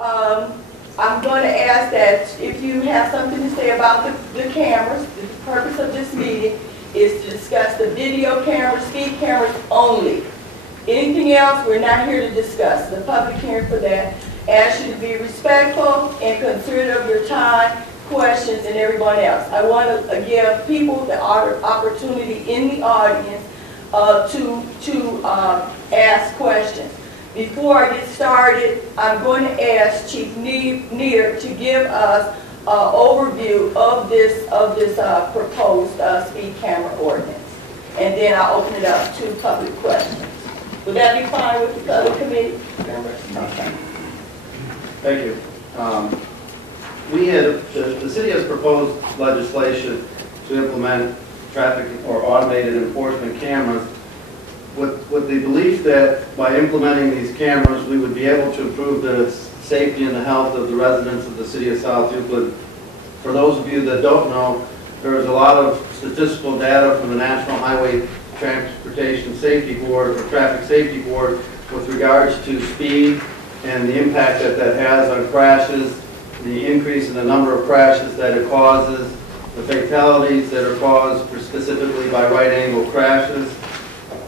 I'm going to ask that if you have something to say about the cameras, the purpose of this meeting is to discuss the video cameras, speed cameras only. Anything else, we're not here to discuss. The public hearing for that. Ask you to be respectful and considerate of your time, questions, and everyone else. I want to give people the opportunity in the audience to ask questions. Before I get started, I'm going to ask Chief Neer to give us an overview of this proposed speed camera ordinance, and then I'll open it up to public questions. Would that be fine with the other committee members? Okay. Thank you. The city has proposed legislation to implement traffic or automated enforcement cameras with the belief that by implementing these cameras we would be able to improve the safety and the health of the residents of the city of South Euclid. For those of you that don't know, there is a lot of statistical data from the National Highway Transportation Safety Board or Traffic Safety Board with regards to speed and the impact that that has on crashes, the increase in the number of crashes that it causes, the fatalities that are caused specifically by right-angle crashes.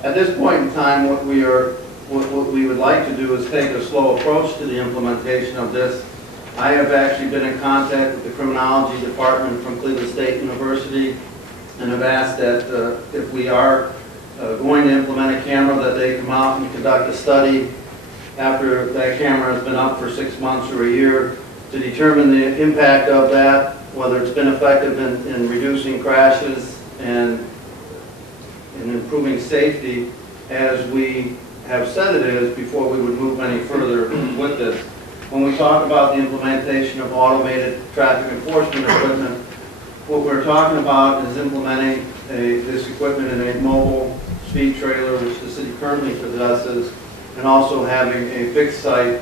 At this point in time, what we would like to do is take a slow approach to the implementation of this. I have actually been in contact with the criminology department from Cleveland State University and have asked that if we are going to implement a camera, that they come out and conduct a study after that camera has been up for 6 months or a year to determine the impact of that, whether it's been effective in reducing crashes and in improving safety as we have said it is before we would move any further with this. When we talk about the implementation of automated traffic enforcement equipment, what we're talking about is implementing this equipment in a mobile speed trailer, which the city currently possesses, and also having a fixed site,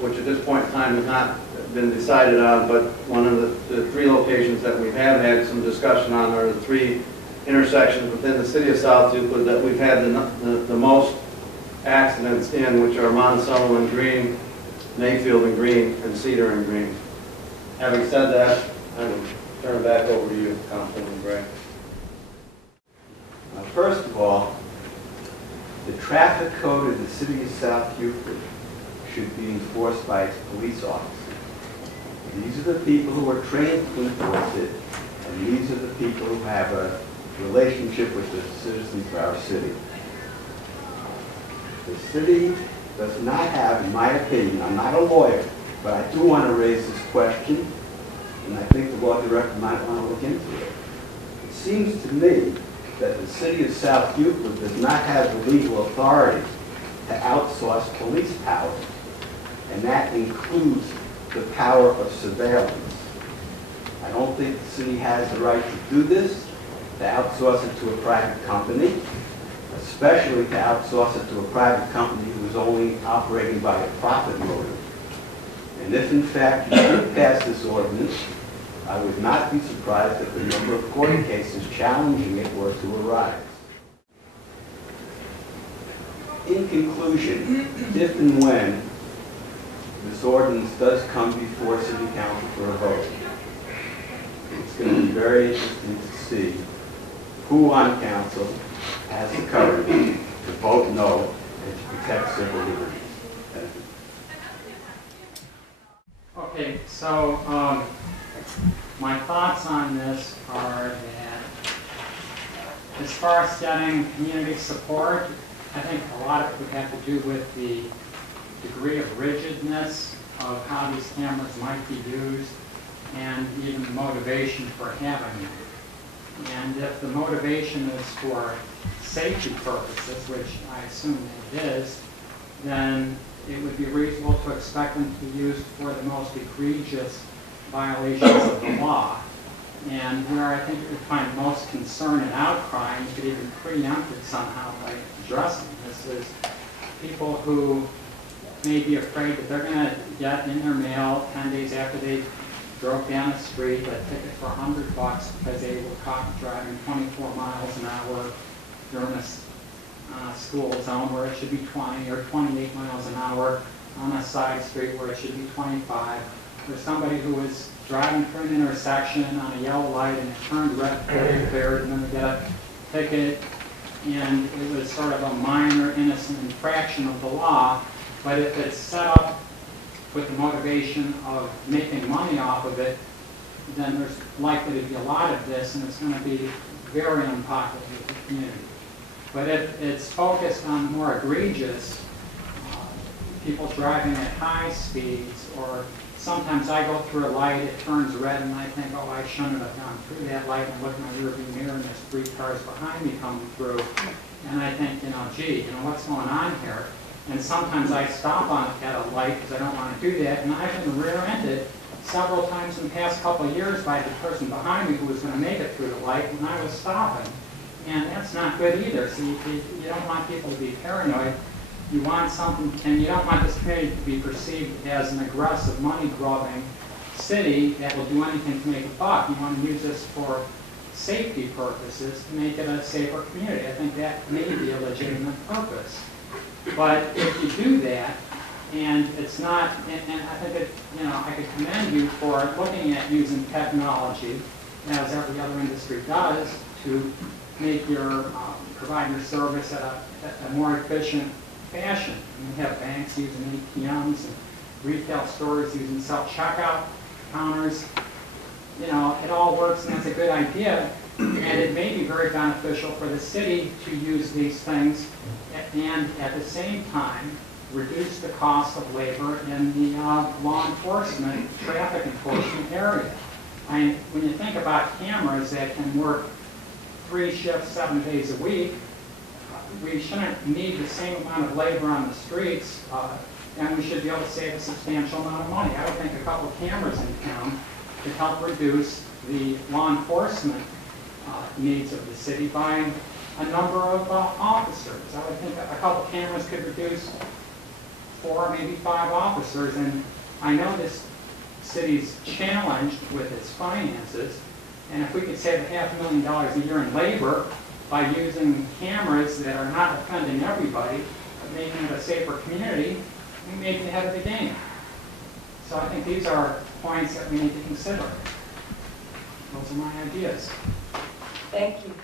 which at this point in time has not been decided on, but one of the three locations that we have had some discussion on are the three intersections within the city of South Euclid that we've had the most accidents in, which are Monticello and Green, Mayfield and Green, and Cedar and Green. Having said that, I will turn it back over to you, Councilman Gray. First of all, the traffic code of the city of South Euclid should be enforced by its police officers. These are the people who are trained to enforce it, and these are the people who have a relationship with the citizens of our city. The city does not have, in my opinion, I'm not a lawyer, but I do want to raise this question, and I think the law director might want to look into it. It seems to me that the city of South Euclid does not have the legal authority to outsource police power, and that includes the power of surveillance. I don't think the city has the right to do this, to outsource it to a private company, especially to outsource it to a private company who is only operating by a profit motive. And if in fact you did pass this ordinance, I would not be surprised if the number of court cases challenging it were to arise. In conclusion, if and when this ordinance does come before City Council for a vote, it's going to be very interesting to see who on council has the courage to vote no and to protect civil liberties. Thank you. Okay, so my thoughts on this are that as far as getting community support, I think a lot of it would have to do with the degree of rigidness of how these cameras might be used and even the motivation for having them. And if the motivation is for safety purposes, which I assume it is, then it would be reasonable to expect them to be used for the most egregious violations of the law. And where I think you would find most concern and outcry, and you could even preempt it somehow by addressing this, is people who may be afraid that they're going to get in their mail 10 days after they drove down a street a ticket for $100 because they were caught driving 24 miles an hour during a school zone where it should be 20 or 28 miles an hour on a side street where it should be 25, or somebody who was driving through an intersection on a yellow light and it turned red for cleared, and then they get a ticket, and it was sort of a minor innocent infraction of the law. But if it's set up with the motivation of making money off of it, then there's likely to be a lot of this, and it's going to be very unpopular with the community. But if it's focused on more egregious, people driving at high speeds, or sometimes I go through a light, it turns red, and I think, oh, I shouldn't have gone through that light, and look in my rearview mirror, and there's 3 cars behind me coming through. And I think, gee, what's going on here? And sometimes I stop at a light because I don't want to do that, and I've been rear-ended several times in the past couple of years by the person behind me who was going to make it through the light when I was stopping. And that's not good either. So you don't want people to be paranoid. You want something, and you don't want this community to be perceived as an aggressive, money-grubbing city that will do anything to make a buck. You want to use this for safety purposes to make it a safer community. I think that may be a legitimate purpose. But if you do that, and it's not, and I think that, I could commend you for looking at using technology, as every other industry does, to make provide your service at a more efficient fashion. And we have banks using ATMs and retail stores using self-checkout counters. It all works, and that's a good idea. And it may be very beneficial for the city to use these things, and at the same time reduce the cost of labor in the law enforcement, traffic enforcement area. When you think about cameras that can work 3 shifts, 7 days a week, we shouldn't need the same amount of labor on the streets, and we should be able to save a substantial amount of money. I would think a couple of cameras in town could help reduce the law enforcement needs of the city by a number of officers. I would think a couple of cameras could reduce 4, maybe 5 officers, and I know this city's challenged with its finances, and if we could save $500,000 a year in labor by using cameras that are not offending everybody, but making it a safer community, we may be ahead of the game. So I think these are points that we need to consider. Those are my ideas. Thank you.